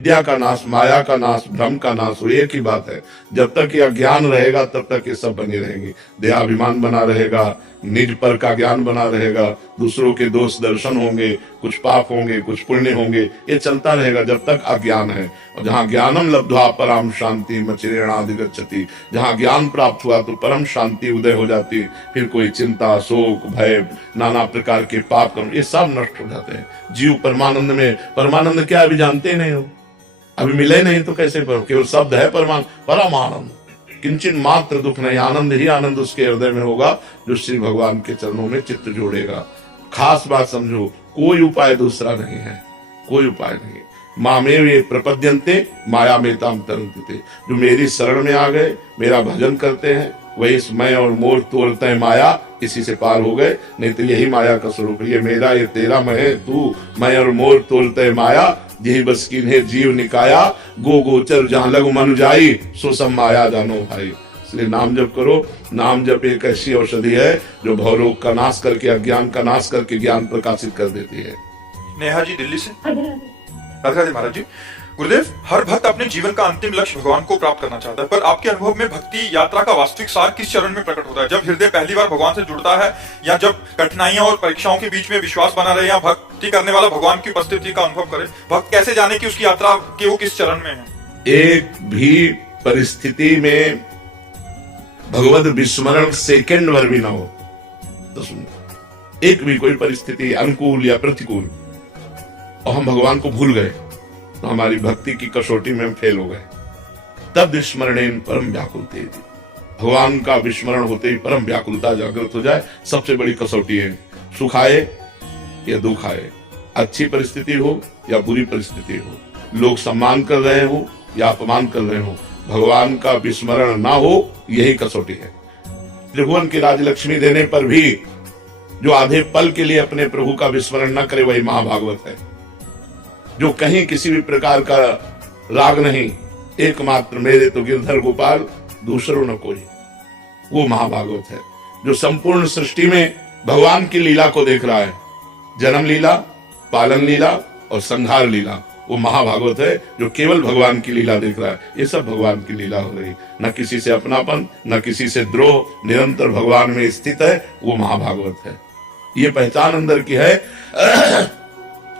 विद्या का नाश, माया का नाश, भ्रम का नाश, वो एक ही बात है। जब तक यह ज्ञान रहेगा तब तक ये सब बनी रहेंगी। देहाभिमान बना रहेगा, निज पर का ज्ञान बना रहेगा, दूसरों के दोष दर्शन होंगे, कुछ पाप होंगे, कुछ पुण्य होंगे, ये चलता रहेगा जब तक अज्ञान है। और जहाँ ज्ञानम लब्ध्वा परम शांति मचिरेणाधिगच्छति, जहाँ ज्ञान प्राप्त हुआ तो परम शांति उदय हो जाती। फिर कोई चिंता, शोक, भय, नाना प्रकार के पाप कर्म ये सब नष्ट हो जाते हैं। जीव परमानंद में, परमानंद क्या अभी जानते नहीं हो, अभी मिले नहीं तो कैसे पर, केवल शब्द है परम आनंद, किंचन मात्र दुख नहीं, आनंद ही आनंद उसके हृदय में होगा जो श्री भगवान के चरणों में चित्त जोड़ेगा। खास बात समझो, कोई उपाय दूसरा नहीं है, कोई उपाय नहीं। मामेव ये प्रपद्यन्ते माया में ताम तरन्ते, जो मेरी शरण में आ गए, मेरा भजन करते हैं, वही मैं और मोर तोड़ते हैं माया, इसी से पार हो गए। नहीं तो यही माया का स्वरूप, ये मेरा ये तेरा, मैं तू, मैं और मोर तोड़ते हैं माया, यही बस किन्हें जीव निकाया, गो गोचर जहां लघु मन जाई, सो सब माया जानो भाई। इसलिए नाम जप करो। नाम जप एक ऐसी औषधि है जो भवरोग का नाश करके, अज्ञान का नाश करके ज्ञान प्रकाशित कर देती है। नेहा जी दिल्ली से। राधे महाराज जी, गुरुदेव, हर भक्त अपने जीवन का अंतिम लक्ष्य भगवान को प्राप्त करना चाहता है, पर आपके अनुभव में भक्ति यात्रा का वास्तविक सार किस चरण में प्रकट होता है? जब हृदय पहली बार भगवान से जुड़ता है, या जब कठिनाइयों और परीक्षाओं के बीच में विश्वास बना रहे, या भक्ति करने वाला भगवान की उपस्थिति का अनुभव करे? भक्त कैसे जाने कि उसकी यात्रा के वो किस चरण में है? एक भी परिस्थिति में भगवत विस्मरण सेकंड भर भी ना हो तो सुनो, एक भी कोई परिस्थिति अनुकूल या प्रतिकूल और हम भगवान को भूल गए तो हमारी भक्ति की कसौटी में हम फेल हो गए। तब विस्मरणेन परम व्याकुलते, भगवान का विस्मरण होते ही परम व्याकुलता जागृत हो जाए, सबसे बड़ी कसौटी है। सुख आए या दुख आए, अच्छी परिस्थिति हो या बुरी परिस्थिति हो, लोग सम्मान कर रहे हो या अपमान कर रहे हो, भगवान का विस्मरण ना हो, यही कसौटी है। त्रिभुवन की राजलक्ष्मी देने पर भी जो आधे पल के लिए अपने प्रभु का विस्मरण न करे, वही महाभागवत है। जो कहीं किसी भी प्रकार का राग नहीं, एकमात्र मेरे तो गिरधर गोपाल, दूसरों न कोई, वो महाभागवत है। जो संपूर्ण सृष्टि में भगवान की लीला को देख रहा है, जन्म लीला, पालन लीला और संहार लीला, वो महाभागवत है। जो केवल भगवान की लीला देख रहा है, ये सब भगवान की लीला हो रही, न किसी से अपनापन, न किसी से द्रोह, निरंतर भगवान में स्थित है, वो महाभागवत है। ये पहचान अंदर की है।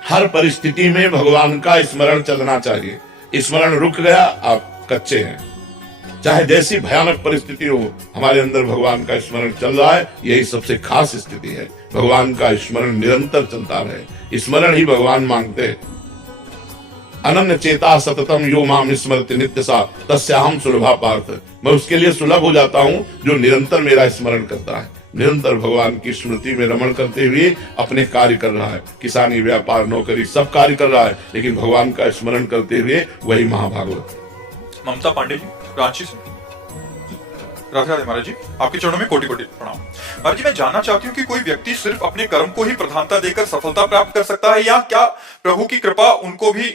हर परिस्थिति में भगवान का स्मरण चलना चाहिए। स्मरण रुक गया, आप कच्चे हैं। चाहे जैसी भयानक परिस्थिति हो, हमारे अंदर भगवान का स्मरण चल रहा है, यही सबसे खास स्थिति है। भगवान का स्मरण निरंतर चलता रहे, स्मरण ही भगवान मांगते हैं। अनन्य चेता सततम यो माम स्मरति नित्य सा तस्याहम सुलभा पार्थ, मैं उसके लिए सुलभ हो जाता हूँ जो निरंतर मेरा स्मरण करता है, निरंतर भगवान की स्मृति में रमण करते हुए अपने कार्य कर रहा है। किसानी, व्यापार, नौकरी सब कार्य कर रहा है, लेकिन भगवान का स्मरण करते हुए, वही महाभागवत। ममता पांडे जी, रांची से। राधे राधे महाराज जी, आपके चरणों में कोटि कोटि प्रणाम। महाराज जी, मैं जानना चाहती हूँ कि कोई व्यक्ति सिर्फ अपने कर्म को ही प्रधानता देकर सफलता प्राप्त कर सकता है, या क्या प्रभु की कृपा उनको भी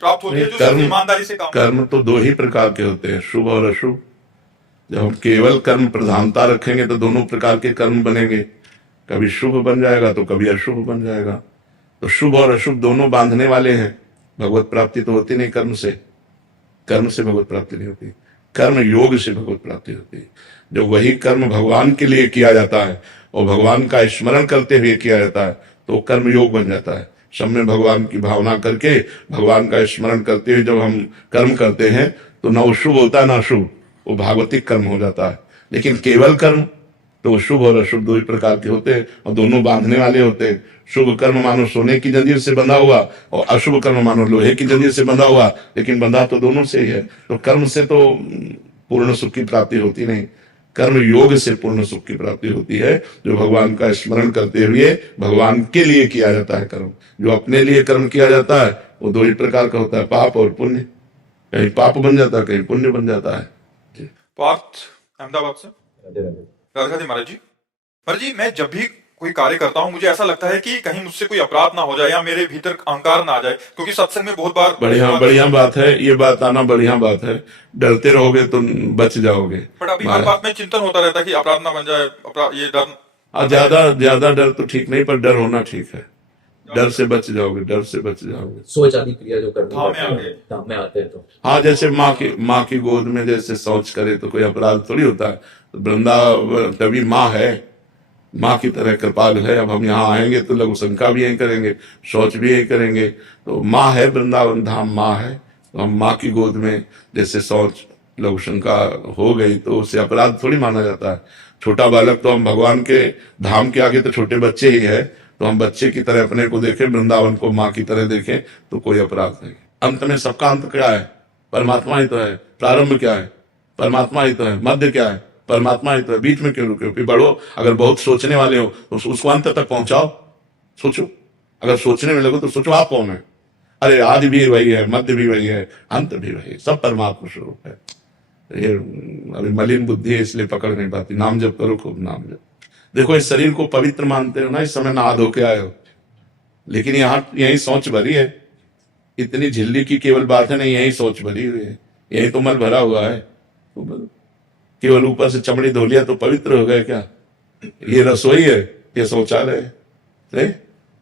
प्राप्त होती है जो ईमानदारी से काम? कर्म तो दो ही प्रकार के होते हैं, शुभ और अशुभ। जब हम केवल कर्म प्रधानता रखेंगे तो दोनों प्रकार के कर्म बनेंगे, कभी शुभ बन जाएगा तो कभी अशुभ बन जाएगा। तो शुभ और अशुभ दोनों बांधने वाले हैं। भगवत प्राप्ति तो होती नहीं कर्म से, कर्म से भगवत प्राप्ति नहीं होती, कर्म योग से भगवत प्राप्ति होती है। जब वही कर्म भगवान के लिए किया जाता है और भगवान का स्मरण करते हुए किया जाता है तो कर्म योग बन जाता है। सब में भगवान की भावना करके, भगवान का स्मरण करते हुए जब हम कर्म करते हैं तो न वो शुभ होता है ना अशुभ, वो भागवतिक कर्म हो जाता है। लेकिन केवल कर्म तो शुभ और अशुभ दो ही प्रकार के होते हैं और दोनों बांधने वाले होते हैं। शुभ कर्म मानो सोने की जंजीर से बंधा हुआ और अशुभ कर्म मानो लोहे की जंजीर से बंधा हुआ, लेकिन बंधा तो दोनों से ही है। तो कर्म से तो पूर्ण सुख की प्राप्ति होती नहीं, कर्म योग से पूर्ण सुख की प्राप्ति होती है, जो भगवान का स्मरण करते हुए भगवान के लिए किया जाता है कर्म। जो अपने लिए कर्म किया जाता है वो दो ही प्रकार का होता है, पाप और पुण्य। कहीं पाप बन जाता है, कहीं पुण्य बन जाता है। पार्थ अहमदाबाद से। राधे राधे महाराज जी। महाराज जी, मैं जब भी कोई कार्य करता हूँ मुझे ऐसा लगता है कि कहीं मुझसे कोई अपराध ना हो जाए या मेरे भीतर अहंकार ना आ जाए, क्योंकि सत्संग में बहुत बार बढ़िया बात है, ये बात आना बढ़िया बात है। डरते रहोगे तो बच जाओगे। बट अभी हर बात में चिंतन होता रहता है कि अपराध ना बन जाए, अपराध, ये डर। ज्यादा डर तो ठीक नहीं, पर डर होना ठीक है। डर से बच जाओगे, डर से बच जाओगे। सोच आदि क्रिया जो करनी धाम में पड़ती है, आगे। धाम में आते हैं तो हाँ, जैसे माँ की गोद में जैसे शौच करे तो कोई अपराध थोड़ी होता है। तो वृंदावन तभी माँ है, माँ की तरह कृपाल है। अब हम यहाँ आएंगे तो लघु शंका भी यही करेंगे, शौच भी यही करेंगे। तो माँ है, वृंदावन धाम माँ है। तो हम माँ की गोद में जैसे शौच लघु शंका हो गई तो उसे अपराध थोड़ी माना जाता है। छोटा बालक तो हम भगवान के धाम के आगे तो छोटे बच्चे ही है, तो हम बच्चे की तरह अपने को देखें, वृंदावन को माँ की तरह देखें तो कोई अपराध नहीं। अंत में सबका अंत क्या है? परमात्मा ही तो है। प्रारंभ क्या है? परमात्मा ही तो है। मध्य क्या है? परमात्मा ही तो है। बीच में क्यों रुके हो? फिर बढ़ो। अगर बहुत सोचने वाले हो तो उसको अंत तक पहुंचाओ। सोचो, अगर सोचने में लगो तो सोचो आप कौन है। अरे आदि भी वही है, मध्य भी वही है, अंत भी वही है, सब परमात्मा स्वरूप है। ये अभी मलिन बुद्धि है इसलिए पकड़ नहीं पाती। नाम जप करो, खूब नाम जप। देखो, इस शरीर को पवित्र मानते हो ना, इस समय नहा धो के आए हो, लेकिन यहाँ यही सोच भरी है। इतनी झिल्ली की केवल बात है नहीं, यही सोच भरी हुई है, यही तो मल भरा हुआ है। केवल ऊपर से चमड़ी धो लिया तो पवित्र हो गए क्या? ये रसोई है, ये शौचालय है,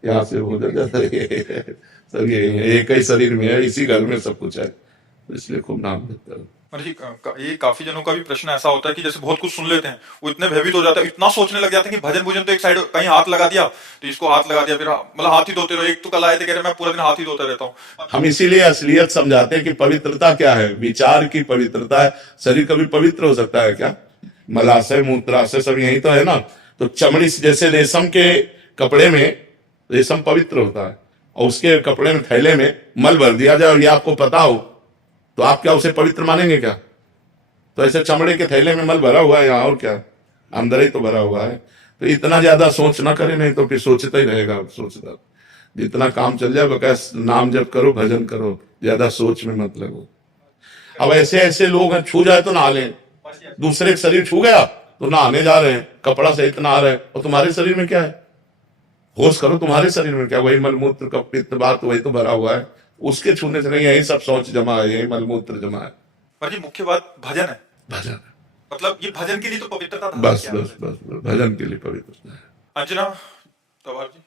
यहाँ से भोजन जाता है, सब ये एक ही शरीर में है, इसी घर में सब कुछ है। तो इसलिए खूब नाम देता है। महाराज जी, ये काफी जनों का भी प्रश्न ऐसा होता है कि जैसे बहुत कुछ सुन लेते हैं, वो इतने भयभीत हो जाते हैं, इतना सोचने लग जाते हैं कि भजन भोजन तो एक साइड, कहीं हाथ लगा दिया तो इसको हाथ लगा दिया, फिर मतलब हाथ ही धोते रहो। एक तो कल आए थे, कह रहे मैं पूरा दिन हाथ ही धोता रहता हूँ। हम इसीलिए असलियत समझाते हैं कि पवित्रता क्या है, विचार की पवित्रता है। शरीर कभी पवित्र हो सकता है क्या? मलाशय मूत्राशय सब यही तो है ना। तो चमड़ी से, जैसे रेशम के कपड़े में रेशम पवित्र होता है और उसके कपड़े में थैले में मल भर दिया जाए और ये आपको पता हो तो आप क्या उसे पवित्र मानेंगे क्या? तो ऐसे चमड़े के थैले में मल भरा हुआ है यहाँ, और क्या अंदर ही तो भरा हुआ है। तो इतना ज्यादा सोच ना करे, नहीं तो फिर सोचता ही रहेगा। सोचता जितना काम चल जाए बस नाम जप करो, भजन करो, ज्यादा सोच में मत लगो। अब ऐसे ऐसे लोग हैं, छू जाए तो नहा लें, दूसरे का शरीर छू गया तो नहाने जा रहे हैं, कपड़ा सहित नहा रहे हैं, और तुम्हारे शरीर में क्या है? होश करो, तुम्हारे शरीर में क्या? वही मलमूत्र का पित्त बात वही तो भरा हुआ है, उसके छूने से नहीं, यही सब सोच जमा है, यही मलमूत्र जमा है। पर जी मुख्य बात भजन है, भजन, मतलब ये भजन के लिए तो पवित्रता था। बस बस बस बस भजन के लिए पवित्रता है। अंजना तवार जी,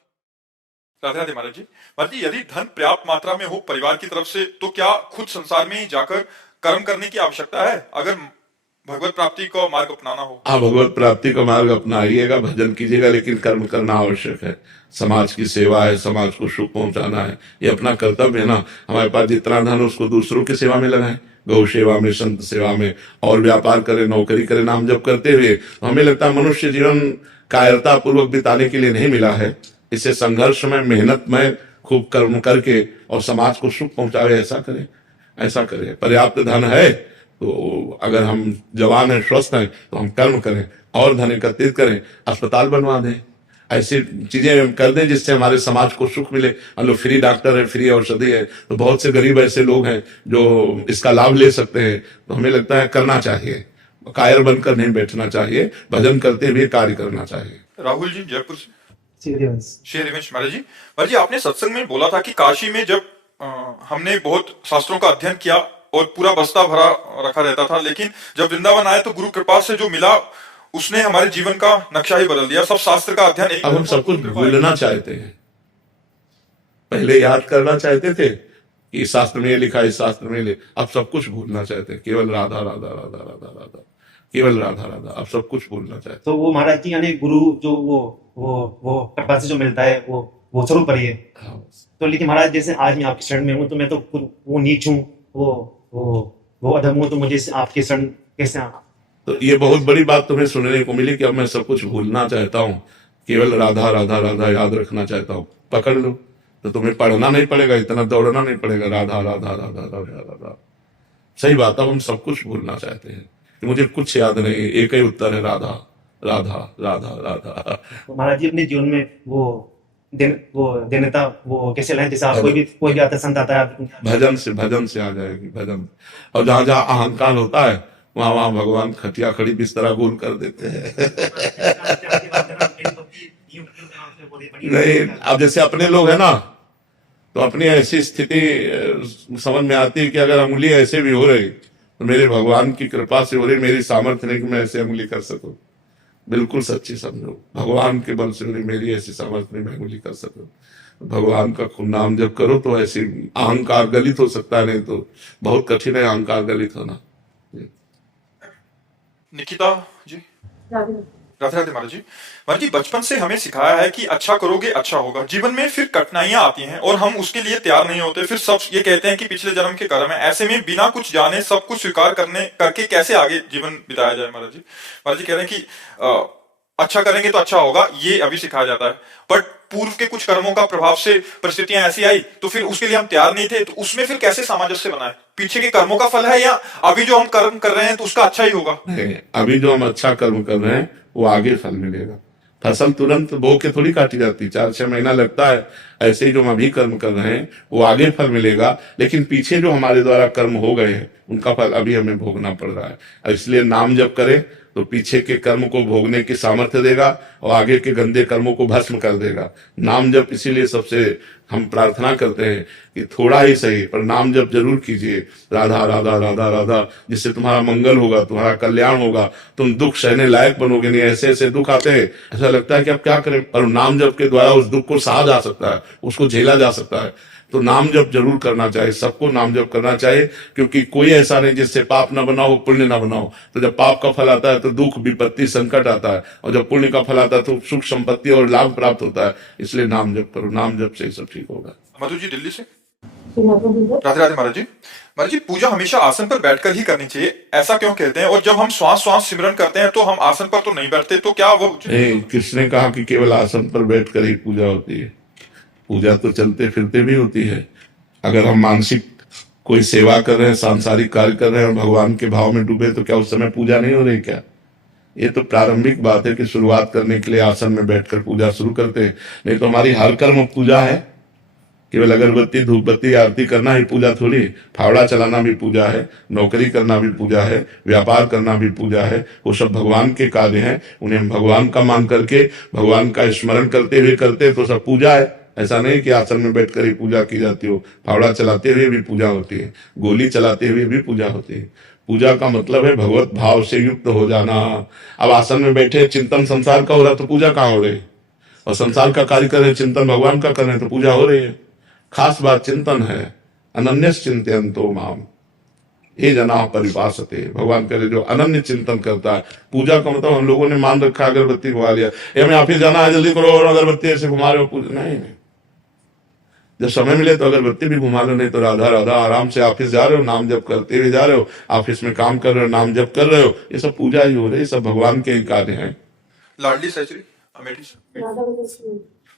राधे राधे महाराज जी। महाराज जी, यदि धन पर्याप्त मात्रा में हो परिवार की तरफ से, तो क्या खुद संसार में ही जाकर कर्म करने की आवश्यकता है अगर भगवत प्राप्ति का मार्ग अपनाना हो? हाँ, भगवत प्राप्ति का मार्ग अपनाइएगा, भजन कीजिएगा, लेकिन कर्म करना आवश्यक है। समाज की सेवा है, समाज को सुख पहुंचाना है, ये अपना कर्तव्य है ना। हमारे पास जितना धन उसको दूसरों की सेवा में लगाएं, गौ सेवा में, संत सेवा में, और व्यापार करें, नौकरी करें, नाम जप करते हुए। तो हमें लगता है मनुष्य जीवन कायरता पूर्वक बिताने के लिए नहीं मिला है। इसे संघर्ष में, मेहनत में, खूब कर्म करके और समाज को सुख पहुंचावे, ऐसा करें, ऐसा करें। पर्याप्त धन है तो अगर हम जवान हैं, स्वस्थ हैं, तो हम कर्म करें और धन एकत्रित करें, अस्पताल बनवा दें, ऐसी चीजें कर दें जिससे हमारे समाज को सुख मिले। मतलब फ्री डॉक्टर है, फ्री औषधि है, तो बहुत से गरीब ऐसे लोग हैं जो इसका लाभ ले सकते हैं। तो हमें लगता है करना चाहिए, कायर बनकर नहीं बैठना चाहिए, भजन करते हुए कार्य करना चाहिए। राहुल जी जयपुर से। श्री हरिवंश महाराज जी, महाराज जी आपने सत्संग में बोला था कि काशी में जब हमने बहुत शास्त्रों का अध्ययन किया और पूरा बस्ता भरा रखा रहता था, लेकिन जब वृंदावन आए तो गुरु कृपा से जो मिला उसने हमारे जीवन का नक्शा ही बदल दिया। सब शास्त्र का अध्ययन अब हम सब कुछ भूलना चाहते हैं। पहले याद करना चाहते थे कि शास्त्र में ये लिखा है, शास्त्र में अब सब कुछ भूलना चाहते हैं। केवल राधा राधा राधा राधा राधा, केवल राधा राधा, अब सब कुछ भूलना चाहते। तो वो महाराज जी यानी गुरु जो वो कृपा से जो मिलता है वो स्वरूप पर ही है। हाँ। तो लेकिन महाराज जैसे आज मैं आपके शरण में हूँ, तो मैं तो वो नीच हूँ, वो अधम हूँ, तो मुझे आपके शरण कैसे? तो ये बहुत बड़ी बात तुम्हें सुनने को मिली कि अब मैं सब कुछ भूलना चाहता हूँ, केवल राधा राधा राधा याद रखना चाहता हूँ। पकड़ लो तो तुम्हें पढ़ना नहीं पड़ेगा, इतना दौड़ना नहीं पड़ेगा। राधा राधा राधा राधा राधा, सही बात। अब हम सब कुछ भूलना चाहते हैं कि मुझे कुछ याद नहीं, एक ही उत्तर है, राधा राधा राधा राधा। तो महाराज जी अपने जीवन में वो देनता वो कैसे लाए? जैसे आप कोई भी आता संत आता है, भजन से आ जाएगी, भजन। और जहां जहां अहंकार होता है वहां वहां भगवान खटिया खड़ी बिस्तरा गोल कर देते हैं। नहीं, अब जैसे अपने लोग है ना, तो अपनी ऐसी स्थिति समझ में आती है कि अगर उंगली ऐसे भी हो रही तो मेरे भगवान की कृपा से हो रही, मेरी सामर्थ्य नहीं कि मैं ऐसे उंगली कर सकूं। बिल्कुल सच्ची समझो, भगवान के बल से हो रही, मेरी ऐसी सामर्थ्य नहीं मैं उंगली कर सकूं। भगवान का खूब नाम जप करो तो ऐसे अहंकार गलित हो सकता है, नहीं तो बहुत कठिन है अहंकार गलित होना। निकिता जी, राधे राधे महाराज जी। महाराज जी, बचपन से हमें सिखाया है कि अच्छा करोगे अच्छा होगा। जीवन में फिर कठिनाइयां आती हैं और हम उसके लिए तैयार नहीं होते। फिर सब ये कहते हैं कि पिछले जन्म के कर्म है। ऐसे में बिना कुछ जाने सब कुछ स्वीकार करके कैसे आगे जीवन बिताया जाए महाराज जी? महाराज जी कह रहे हैं कि अच्छा करेंगे तो अच्छा होगा, ये अभी सिखाया जाता है। बट पूर्व के कुछ कर्मों का प्रभाव से परिस्थितियां ऐसी आई तो फिर उसके लिए हम तैयार नहीं थे, तो उसमें फिर कैसे सामंजस्य बनाए? पीछे के कर्मों का फल है या अभी जो हम कर्म कर रहे हैं तो उसका अच्छा ही होगा? नहीं, अभी जो हम अच्छा कर्म कर रहे हैं वो आगे फल मिलेगा। फसल तुरंत बो के थोड़ी काटी जाती, 4-6 महीना लगता है। ऐसे ही जो हम अभी कर्म कर रहे हैं वो आगे फल मिलेगा, लेकिन पीछे जो हमारे द्वारा कर्म हो गए हैं उनका फल अभी हमें भोगना पड़ रहा है। इसलिए नाम जप करें तो पीछे के कर्म को भोगने की सामर्थ्य देगा और आगे के गंदे कर्मों को भस्म कर देगा। नाम जप इसीलिए सबसे हम प्रार्थना करते हैं कि थोड़ा ही सही पर नाम जप जरूर कीजिए, राधा राधा राधा राधा, जिससे तुम्हारा मंगल होगा, तुम्हारा कल्याण होगा, तुम दुख सहने लायक बनोगे। नहीं ऐसे ऐसे दुख आते हैं, ऐसा लगता है कि अब क्या करें, पर नाम जप के द्वारा उस दुख को सहा जा सकता है, उसको झेला जा सकता है। तो नाम जप जरूर करना चाहिए, सबको नाम जप करना चाहिए, क्योंकि कोई ऐसा नहीं जिससे पाप न बनाओ पुण्य न बनाओ। तो जब पाप का फल आता है तो दुख विपत्ति संकट आता है, और जब पुण्य का फल आता है तो सुख संपत्ति और लाभ प्राप्त होता है। इसलिए नाम जप करो, नाम जप से ही सब ठीक होगा। मधु जी दिल्ली से, राधे राधे महाराज जी। महाराज जी, पूजा हमेशा आसन पर बैठकर ही करनी चाहिए, ऐसा क्यों कहते हैं? और जब हम श्वास श्वास सिमरन करते हैं तो हम आसन पर तो नहीं बैठते, तो क्या वो किसने कहा कि केवल आसन पर बैठकर ही पूजा होती है? पूजा तो चलते फिरते भी होती है। अगर हम मानसिक कोई सेवा कर रहे हैं, सांसारिक कार्य कर रहे हैं और भगवान के भाव में डूबे तो क्या उस समय पूजा नहीं हो रही क्या? ये तो प्रारंभिक बात है कि शुरुआत करने के लिए आसन में बैठकर पूजा शुरू करते हैं, नहीं तो हमारी हर कर्म पूजा है। केवल अगरबत्ती धूप बत्ती आरती करना ही पूजा थोड़ी, फावड़ा चलाना भी पूजा है, नौकरी करना भी पूजा है, व्यापार करना भी पूजा है। वो सब भगवान के कार्य हैं, उन्हें हम भगवान का मान करके भगवान का स्मरण करते हुए करते तो सब पूजा है। ऐसा नहीं कि आसन में बैठकर ही पूजा की जाती हो, फावड़ा चलाते हुए भी पूजा होती है, गोली चलाते हुए भी पूजा होती है। पूजा का मतलब है भगवत भाव से युक्त हो जाना। अब आसन में बैठे चिंतन संसार का हो रहा तो पूजा कहाँ हो रही है? और संसार का कार्य कर रहे, चिंतन भगवान का कर रहे तो पूजा हो रही है। खास बात चिंतन है, अनन्यस चिंतयन्तो माम ये जना परिपासते। भगवान करे जो अनन्य चिंतन करता है। पूजा का मतलब हम लोगों ने मान रखा अगरबत्ती घुमा लिया, ये हमें ऑफिस जाना है जल्दी करो और अगरबत्ती ऐसे घुमा रहे हो, पूजा नहीं। जब समय मिले तो अगरबत्ती भी घुमा लो, नहीं तो राधा राधा आराम से ऑफिस जा रहे हो, नाम जप करते हुए जा रहे हो, ऑफिस में काम कर रहे हो, नाम जप कर रहे हो, ये सब पूजा ही हो रही है, सब भगवान के ही कार्य हैं। लाडली सहचरी अमेठी से,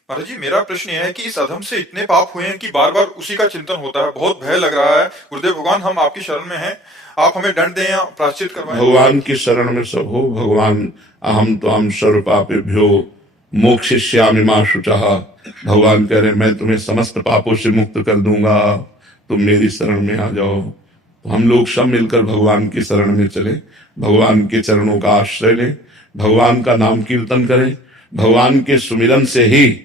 महाराज जी मेरा प्रश्न यह है कि इस अधम से इतने पाप हुए हैं कि बार बार उसी का चिंतन होता है, बहुत भय लग रहा है। गुरुदेव भगवान, हम आपकी शरण में हैं, आप हमें दंड दें या प्रायश्चित करवाएं। भगवान की शरण में सब हो। भगवान अहम त्वाम सर्व पापेभ्यो मोक्षयिष्यामि मा शुचः। भगवान कह रहे मैं तुम्हें समस्त पापों से मुक्त कर दूंगा, तुम मेरी शरण में आ जाओ। तो हम लोग सब मिलकर भगवान की शरण में चले, भगवान के चरणों का आश्रय लें, भगवान का नाम कीर्तन करें। भगवान के सुमिरन से ही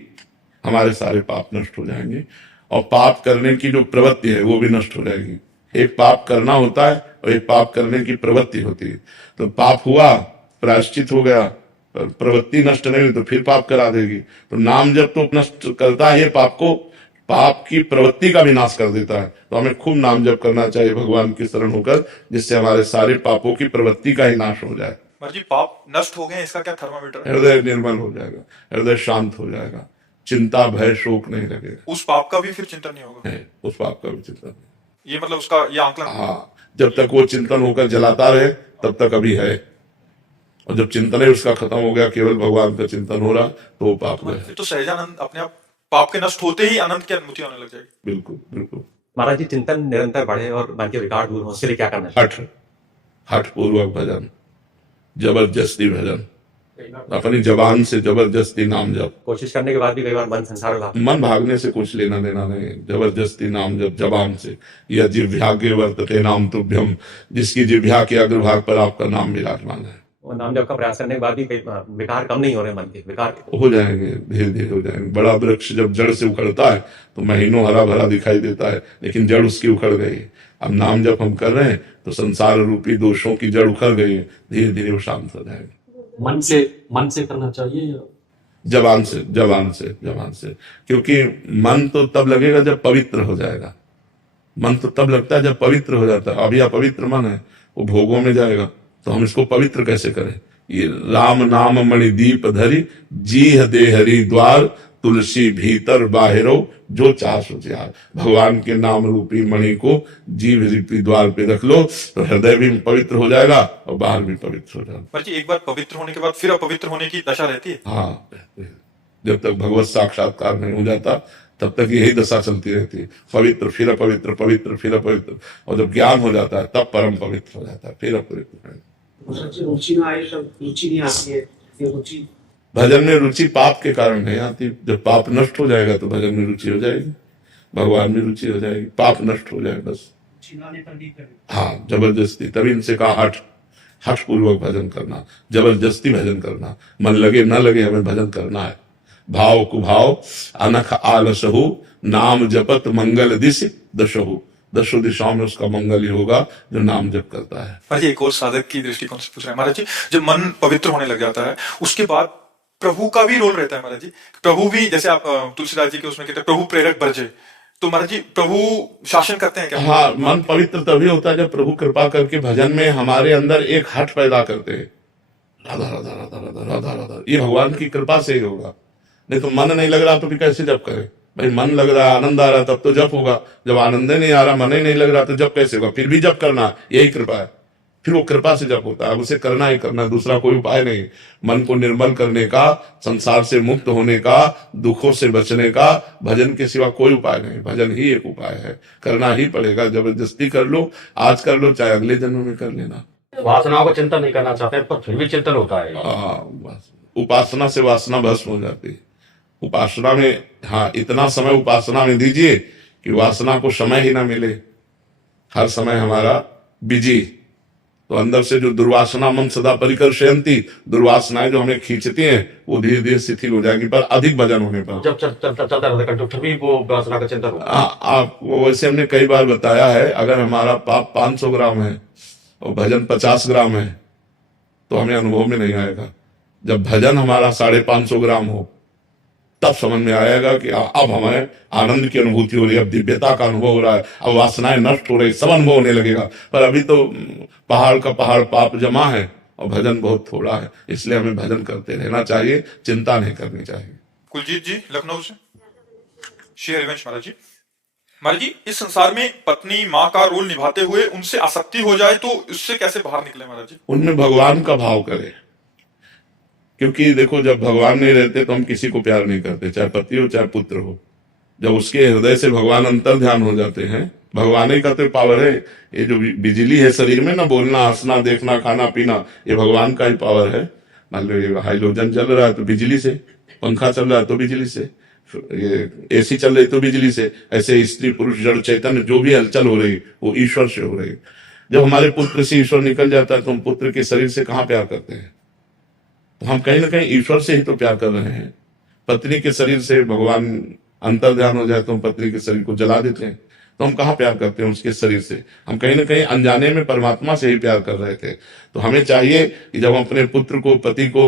हमारे सारे पाप नष्ट हो जाएंगे, और पाप करने की जो प्रवृत्ति है वो भी नष्ट हो जाएगी। एक पाप करना होता है और एक पाप करने की प्रवृत्ति होती है। तो पाप हुआ, प्रायश्चित हो गया, प्रवृत्ति नष्ट नहीं हुई तो फिर पाप करा देगी। तो नाम जब तो नष्ट करता है पाप को, पाप की प्रवृत्ति का भी नाश कर देता है। तो हमें खूब नाम जप करना चाहिए भगवान की शरण होकर, जिससे हमारे सारे पापों की प्रवृत्ति का ही नाश हो जाए। जी पाप नष्ट हो गए, इसका क्या थर्मामीटर? हृदय निर्मल हो जाएगा, हृदय शांत हो जाएगा, चिंता भय शोक नहीं लगेगा। उस पाप का भी फिर चिंतन नहीं होगा? नहीं, उस पाप का भी चिंतन नहीं। ये मतलब उसका ये आंकलन? हाँ, जब तक वो चिंतन होकर जलाता रहे तब तक अभी है, और जब चिंतन ही उसका खत्म हो गया, केवल भगवान का चिंतन हो रहा तो वो पाप है। फिर तो सहजानंद अपने आप पाप के नष्ट होते ही अनंत की अनुभूति होने लग जाएगी। बिल्कुल बिल्कुल। महाराज जी, चिंतन निरंतर बढ़े और मन के विकार दूर हो, उसके लिए क्या करना चाहिए? हठ पूर्वक भजन, जबरदस्ती भजन, अपनी जबान से जबरदस्ती नाम जप। कोशिश करने के बाद भी कई बार मन संसार में मन भागने से कुछ लेना देना नहीं, जबरदस्ती नाम जप जबान से। यह जिह्वा के वर्तते नाम तुभ्यम, जिसकी जिह्वा के अग्रभाग पर आपका नाम विराजमान है। और नाम जप का प्रयास करने के बाद भी कई विकार कम नहीं हो रहे, मन के विकार हो जाएंगे, धीरे धीरे हो जाएंगे। बड़ा वृक्ष जब जड़ से उखड़ता है तो महीनों हरा भरा दिखाई देता है, लेकिन जड़ उसकी उखड़ गई। अब नाम जप हम कर रहे हैं तो संसार रूपी दोषों की जड़ उखड़ गई है, धीरे धीरे वो शांत हो जाएगा। मन से करना चाहिए या जबान से क्योंकि मन तो तब लगेगा जब पवित्र हो जाएगा। मन तो तब लगता है जब पवित्र हो जाता है। अभी अपवित्र मन है, वो भोगों में जाएगा, तो हम इसको पवित्र कैसे करें? ये राम नाम मणि दीप धरी, जीह दे हरि द्वार, तुलसी भीतर बाहिरो, जो चाह सुझार। भगवान के नाम रूपी मणि को जीव रूपी द्वार पे रख लो, तो हृदय भी पवित्र हो जाएगा और बाहर भी पवित्र हो जाएगा। पर जी एक बार पवित्र होने के बाद फिर अपवित्र होने की दशा रहती है। हाँ, जब तक भगवत साक्षात्कार नहीं हो जाता तब तक यही दशा चलती रहती है। पवित्र फिर अपवित्र, पवित्र फिर अपवित्र, और जब ज्ञान हो जाता है तब परम पवित्र हो जाता है, फिर अपवित्र। रुचि ना आए तब रुचि नहीं आती है, ये रुचि भजन में रुचि पाप के कारण नहीं आती। जब पाप नष्ट हो जाएगा तो भजन में रुचि हो जाएगी, भगवान में रुचि हो जाएगी। पाप नष्ट हो जाए बस। चिल्लाने पर नहीं करें। हाँ, जबरदस्ती। तभी इनसे कहा हठ पूर्वक भजन करना, जबरदस्ती भजन करना। मन लगे न लगे, हमें भजन करना है। भाव कुभाव अनख आलसहु, नाम जपत मंगल दिश दशहु। दसों दिशाओं में उसका मंगल ही होगा जो नाम जप करता है। महाराज जी एक और साधक की दृष्टिकोण से पूछ रहे हैं महाराज जी, जब मन पवित्र होने लग जाता है उसके बाद प्रभु का भी रोल रहता है महाराज जी। प्रभु भी, जैसे आप तुलसीदास जी के उसमें कहते हैं प्रभु प्रेरक बरजे, तो महाराज जी प्रभु शासन करते हैं क्या? हाँ, मन पवित्र तभी होता है जब प्रभु कृपा करके भजन में हमारे अंदर एक हठ पैदा करते हैं। राधा राधा राधा राधा राधा राधा, ये भगवान की कृपा से ही होगा। नहीं तो मन नहीं लग रहा तो भी कैसे जप करें? भाई मन लग रहा है, आनंद आ रहा है, तब तो जप होगा। जब आनंद नहीं आ रहा, मन ही नहीं लग रहा, तो जप कैसे होगा? फिर भी जप करना, यही कृपा है। फिर वो कृपा से जप होता है। अब उसे करना ही करना, दूसरा कोई उपाय नहीं। मन को निर्मल करने का, संसार से मुक्त होने का, दुखों से बचने का भजन के सिवा कोई उपाय नहीं। भजन ही एक उपाय है, करना ही पड़ेगा। जबरदस्ती कर लो, आज कर लो, चाहे अगले जन्म में कर लेना। वासनाओं का चिंतन नहीं करना चाहते पर फिर भी चिंतन होता है। बस उपासना से वासना भस्म हो जाती है। उपासना में, हाँ, इतना समय उपासना में दीजिए कि वासना को समय ही ना मिले। हर समय हमारा बिजी, तो अंदर से जो दुर्वासना मन सदा परिकर्षयन्ति, दुर्वासनाएं जो हमें खींचती हैं वो धीरे धीरे शिथिल हो जाएगी। पर अधिक भजन होने पर जब चलता रहता कंटिन्यू फिर भी वो वासना का चिंतन होता है। आप वैसे हमने कई बार बताया है, अगर हमारा पाप 500 ग्राम है और भजन 50 ग्राम है तो हमें अनुभव में नहीं आएगा। जब भजन हमारा 550 ग्राम हो तब समझ में आएगा कि अब हमें आनंद की अनुभूति हो रही है, अब दिव्यता का अनुभव हो रहा है, अब वासनाएं नष्ट हो रही, सब अनुभव होने लगेगा। पर अभी तो पहाड़ का पहाड़ पाप जमा है और भजन बहुत थोड़ा है। इसलिए हमें भजन करते रहना चाहिए, चिंता नहीं करनी चाहिए। कुलजीत जी लखनऊ से। श्री हरिवंश महाराज जी, महाराज जी इस संसार में पत्नी माँ का रोल निभाते हुए उनसे आसक्ति हो जाए तो उससे कैसे बाहर निकले महाराज जी? उनमें भगवान का भाव करें, क्योंकि देखो जब भगवान नहीं रहते तो हम किसी को प्यार नहीं करते, चाहे पति हो चाहे पुत्र हो। जब उसके हृदय से भगवान अंतर ध्यान हो जाते हैं, भगवान ही का तो पावर है। ये जो बिजली है शरीर में ना, बोलना, हंसना, देखना, खाना पीना, ये भगवान का ही पावर है। मान लो ये हाइड्रोजन चल रहा है तो बिजली से, पंखा चल रहा है तो बिजली से, ये एसी चल रही तो बिजली से। ऐसे स्त्री पुरुष जड़ चैतन्य जो भी हलचल हो रही वो ईश्वर से हो रही। जब हमारे पुत्र से ईश्वर निकल जाता है तो हम पुत्र के शरीर से कहाँ प्यार करते हैं? तो हम कहीं ना कहीं ईश्वर से ही तो प्यार कर रहे हैं। पत्नी के शरीर से भगवान अंतर ध्यान हो जाए तो हम पत्नी के शरीर को जला देते हैं, तो हम कहाँ प्यार करते हैं उसके शरीर से? हम कहीं ना कहीं अनजाने में परमात्मा से ही प्यार कर रहे थे। तो हमें चाहिए कि जब हम अपने पुत्र को, पति को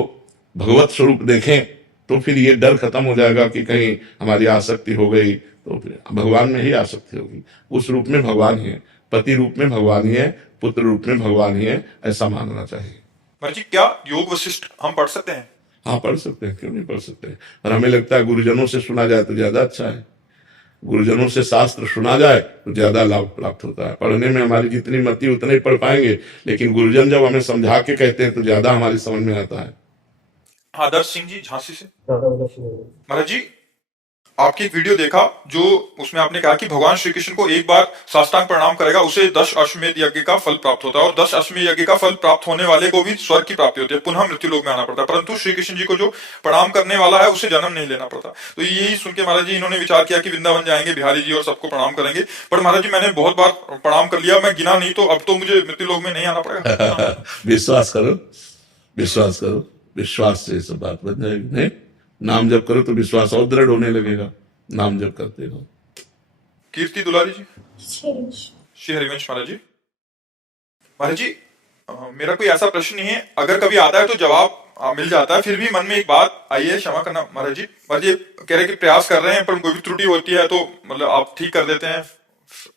भगवत स्वरूप देखें तो फिर ये डर खत्म हो जाएगा कि कहीं हमारी आसक्ति हो गई, तो फिर भगवान में ही आसक्ति होगी। उस रूप में भगवान ही है, पति रूप में भगवान ही है, पुत्र रूप में भगवान ही है, ऐसा मानना चाहिए। महाराज जी क्या योग वशिष्ठ हम पढ़ सकते हैं? हाँ, पढ़ सकते हैं, क्यों नहीं पढ़ सकते। और हमें लगता है गुरुजनों से सुना जाए तो ज्यादा अच्छा है। गुरुजनों से शास्त्र सुना जाए तो ज्यादा लाभ प्राप्त होता है। पढ़ने में हमारी जितनी मति उतने ही पढ़ पाएंगे, लेकिन गुरुजन जब हमें समझा के कहते हैं तो ज्यादा हमारी समझ में आता है। आदर्श सिंह जी झांसी से। महाराज जी आपकी एक वीडियो देखा जो उसमें आपने कहा कि भगवान श्री कृष्ण को एक बार साष्टांग प्रणाम करेगा उसे 10 अश्वमेध यज्ञ का फल प्राप्त होता है, और 10 अश्वमेध यज्ञ का फल प्राप्त होने वाले को भी स्वर्ग की प्राप्ति होती है, पुनः मृत्यु लोक में आना पड़ता है। परंतु श्री कृष्ण जी को जो प्रणाम करने वाला है उसे जन्म नहीं लेना पड़ता। तो यही सुन के महाराज जी इन्होंने विचार किया कि वृंदावन जाएंगे बिहारी जी और सबको प्रणाम करेंगे। पर महाराज जी मैंने बहुत बार प्रणाम कर लिया, मैं गिना नहीं, तो अब तो मुझे मृत्यु लोक में नहीं आना पड़ेगा। विश्वास करो, विश्वास करो, विश्वास से सब बात बन जाएगी। नहीं, नाम जप करो तो विश्वास और दृढ़ होने लगेगा। नाम जप करते रहो। कीर्ति दुलारी जी। श्री हरिवंश महाराज जी। महाराज जी मेरा कोई ऐसा प्रश्न नहीं है, अगर कभी आता है तो जवाब मिल जाता है, फिर भी मन में एक बात आई है, क्षमा करना महाराज जी, महाराज जी कह रहे कि प्रयास कर रहे हैं पर कोई भी त्रुटि होती है तो मतलब आप ठीक कर देते हैं,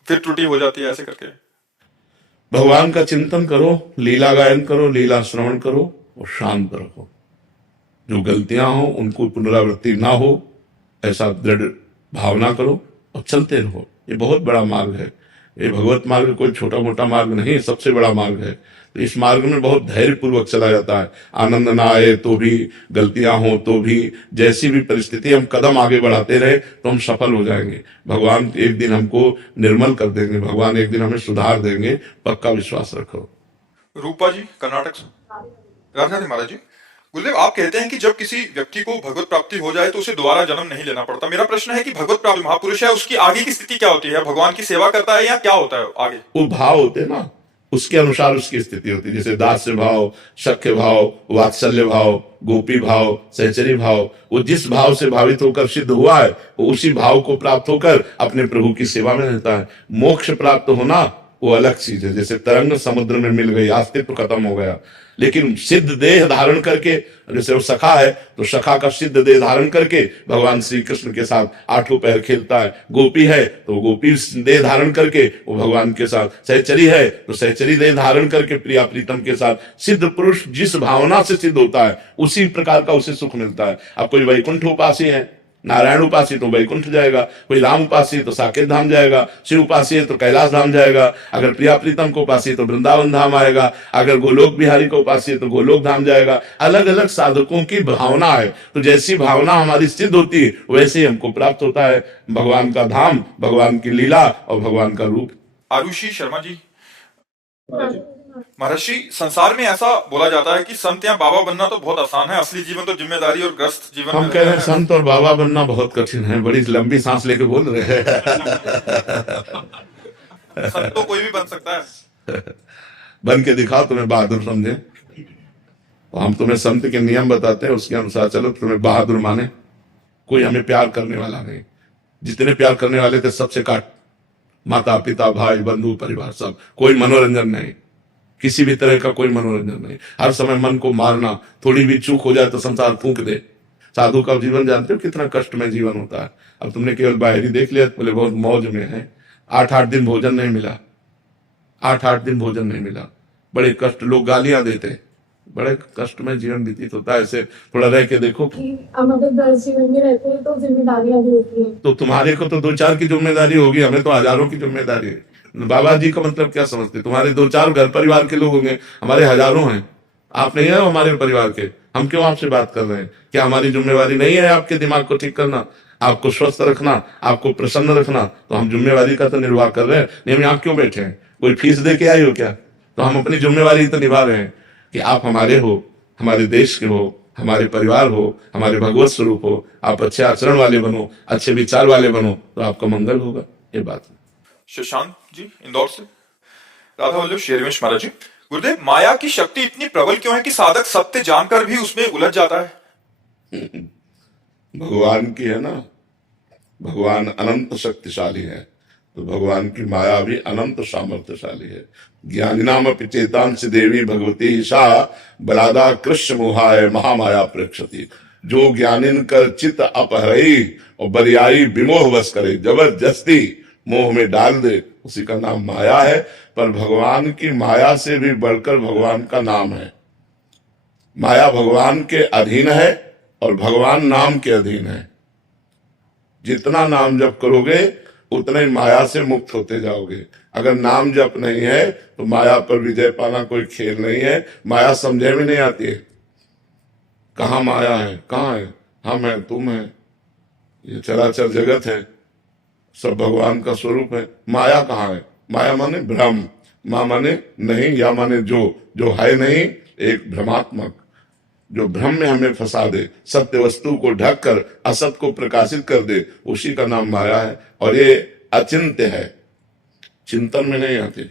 फिर त्रुटि हो जाती है, ऐसे करके। भगवान का चिंतन करो, लीला गायन करो, लीला श्रवण करो और शांत रहो। जो गलतियां हो उनको पुनरावृत्ति ना हो ऐसा दृढ़ भावना करो और चलते रहो। ये बहुत बड़ा मार्ग है, ये भगवत मार्ग कोई छोटा मोटा मार्ग नहीं, सबसे बड़ा मार्ग है। तो इस मार्ग में बहुत धैर्य पूर्वक चला जाता है। आनंद ना आए तो भी, गलतियां हो तो भी, जैसी भी परिस्थिति हम कदम आगे बढ़ाते रहे तो हम सफल हो जाएंगे। भगवान एक दिन हमको निर्मल कर देंगे, भगवान एक दिन हमें सुधार देंगे, पक्का विश्वास रखो। रूपा जी कर्नाटक से, राधे राधे महाराज जी। गुरुदेव आप कहते हैं कि जब किसी व्यक्ति को भगवत प्राप्ति हो जाए तो उसे दोबारा जन्म नहीं लेना पड़ता। मेरा प्रश्न है कि भगवत प्राप्ति महापुरुष है, उसकी आगे की स्थिति क्या होती है? भगवान की सेवा करता है या क्या होता है आगे? वो भाव होते ना, उसके अनुसार उसकी स्थिति होती है। जैसे दास्य भाव, सख्य भाव, वात्सल्य भाव, गोपी भाव, सहचरी भाव, वो जिस भाव से भावित होकर सिद्ध हुआ है वो उसी भाव को प्राप्त होकर अपने प्रभु की सेवा में रहता है। मोक्ष प्राप्त होना वो अलग चीज है। जैसे तरंग समुद्र में मिल गई, अस्तित्व खत्म हो गया, लेकिन सिद्ध देह धारण करके, जैसे वो सखा है तो सखा का सिद्ध देह धारण करके भगवान श्री कृष्ण के साथ आठों पैर खेलता है। गोपी है तो गोपी देह धारण करके वो भगवान के साथ, सहचरी है तो सहचरी देह धारण करके प्रिया प्रीतम के साथ। सिद्ध पुरुष जिस भावना से सिद्ध होता है उसी प्रकार का उसे सुख मिलता है। अब कोई वैकुंठ उपासी है, नारायण उपासी तो वैकुंठ जाएगा, कोई राम उपासी तो साकेत धाम जाएगा, शिव उपासी है तो कैलाश धाम जाएगा, अगर प्रिया प्रीतम को उपासी तो वृंदावन धाम आएगा, अगर गोलोक बिहारी को उपासी है तो गोलोक धाम जाएगा। अलग अलग साधकों की भावना है, तो जैसी भावना हमारी सिद्ध होती है वैसे ही हमको प्राप्त होता है भगवान का धाम, भगवान की लीला और भगवान का रूप। आरुषि शर्मा जी, महर्षि संसार में ऐसा बोला जाता है कि संत या बाबा बनना तो बहुत आसान है, असली जीवन तो जिम्मेदारी और ग्रस्त जीवन हम में कह रहे हैं रहना है। संत और बाबा बनना बहुत कठिन है। बड़ी लंबी सांस लेके बोल रहे हैं। संत तो कोई भी बन सकता है। बन के दिखाओ, तुम्हें बहादुर समझे। और हम तुम्हें संत के नियम बताते हैं, उसके अनुसार चलो, तुम्हें बहादुर माने। कोई हमें प्यार करने वाला नहीं, जितने प्यार करने वाले थे सबसे काट, माता पिता भाई बंधु परिवार सब, कोई मनोरंजन नहीं, किसी भी तरह का कोई मनोरंजन नहीं। हर समय मन को मारना, थोड़ी भी चूक हो जाए तो संसार फूंक दे। साधु का जीवन जानते हो कितना कष्ट में जीवन होता है। अब तुमने केवल बाहरी देख लिया, बोले बहुत मौज में है, 8-8 दिन भोजन नहीं मिला, 8-8 दिन भोजन नहीं मिला, बड़े कष्ट, लोग गालियां देते, बड़े कष्ट में जीवन व्यतीत होता है। ऐसे थोड़ा रह के देखो। हम अगर दस जीवन में रहते हैं तो जिम्मेदारियां भी होती हैं। तो तुम्हारे को तो 2-4 की जिम्मेदारी होगी, हमें तो हजारों की जिम्मेदारी है। बाबा जी का मतलब क्या समझते? तुम्हारे 2-4 घर परिवार के लोग होंगे, हमारे हजारों हैं। आप नहीं है हमारे परिवार के, हम क्यों आपसे बात कर रहे हैं? क्या हमारी जिम्मेवारी नहीं है आपके दिमाग को ठीक करना, आपको स्वस्थ रखना, आपको प्रसन्न रखना? तो हम जिम्मेवारी का तो निर्वाह कर रहे हैं। नहीं, हम यहाँ क्यों बैठे हैं? कोई फीस दे के आई हो क्या? तो हम अपनी जिम्मेवारी तो निभा रहे हैं कि आप हमारे हो, हमारे देश के हो, हमारे परिवार हो, हमारे भगवत स्वरूप हो, आप अच्छे आचरण वाले बनो, अच्छे विचार वाले बनो, तो आपका मंगल होगा। ये बात है। शशांक जी इंदौर से, राधा वल्लभ शेरवंश महाराज जी। गुरुदेव माया की शक्ति इतनी प्रबल क्यों है कि साधक सत्य जानकर भी उसमें उलझ जाता है? भगवान की है ना, भगवान अनंत शक्तिशाली है, तो भगवान की माया भी अनंत सामर्थ्यशाली है। ज्ञानिनाम चेतांश देवी भगवती ईशा बलादा कृष्ण मोहाय महामाया प्रेक्षति। जो ज्ञानिन कर चित अपहरई और बरियाई विमोह वश करे, जबरदस्ती मोह में डाल दे, उसी का नाम माया है। पर भगवान की माया से भी बढ़कर भगवान का नाम है। माया भगवान के अधीन है और भगवान नाम के अधीन है। जितना नाम जप करोगे उतना ही माया से मुक्त होते जाओगे। अगर नाम जप नहीं है तो माया पर विजय पाना कोई खेल नहीं है। माया समझे में नहीं आती है। कहाँ माया है, कहाँ है? हम हैं, तुम है, ये चराचर जगत है, सब भगवान का स्वरूप है। माया कहाँ है? माया माने भ्रम, माँ माने नहीं, या माने जो है नहीं, एक भ्रमात्मक, जो भ्रम में हमें फंसा दे, सत्य वस्तु को ढक कर असत को प्रकाशित कर दे, उसी का नाम माया है। और ये अचिंत्य है, चिंतन में नहीं आती,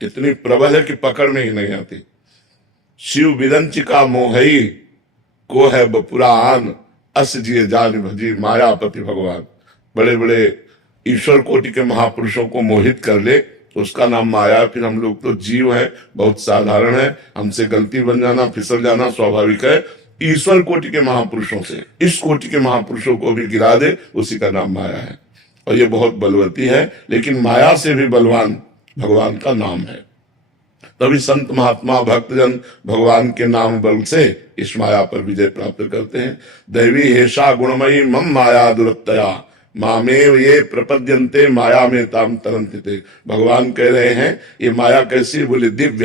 इतनी प्रबल है कि पकड़ में ही नहीं आती। शिव विरंचिका मोहई को है बपुरान, अस जिए जान भजी मायापति भगवान। बड़े बड़े ईश्वर कोटि के महापुरुषों को मोहित कर ले, तो उसका नाम माया है। फिर हम लोग तो जीव है, बहुत साधारण है, हमसे गलती बन जाना, फिसल जाना स्वाभाविक है। ईश्वर कोटि के महापुरुषों से इस कोटि के महापुरुषों को भी गिरा दे, उसी का नाम माया है। और ये बहुत बलवती है, लेकिन माया से भी बलवान भगवान का नाम है। तभी संत महात्मा भक्तजन भगवान के नाम बल से इस माया पर विजय प्राप्त करते हैं। दैवी हेषा गुणमयी मम माया दुरत्तया मामेव ये प्रपद्यन्ते माया में ताम तरन्ति। भगवान कह रहे हैं ये माया कैसी, बोले दिव्य है।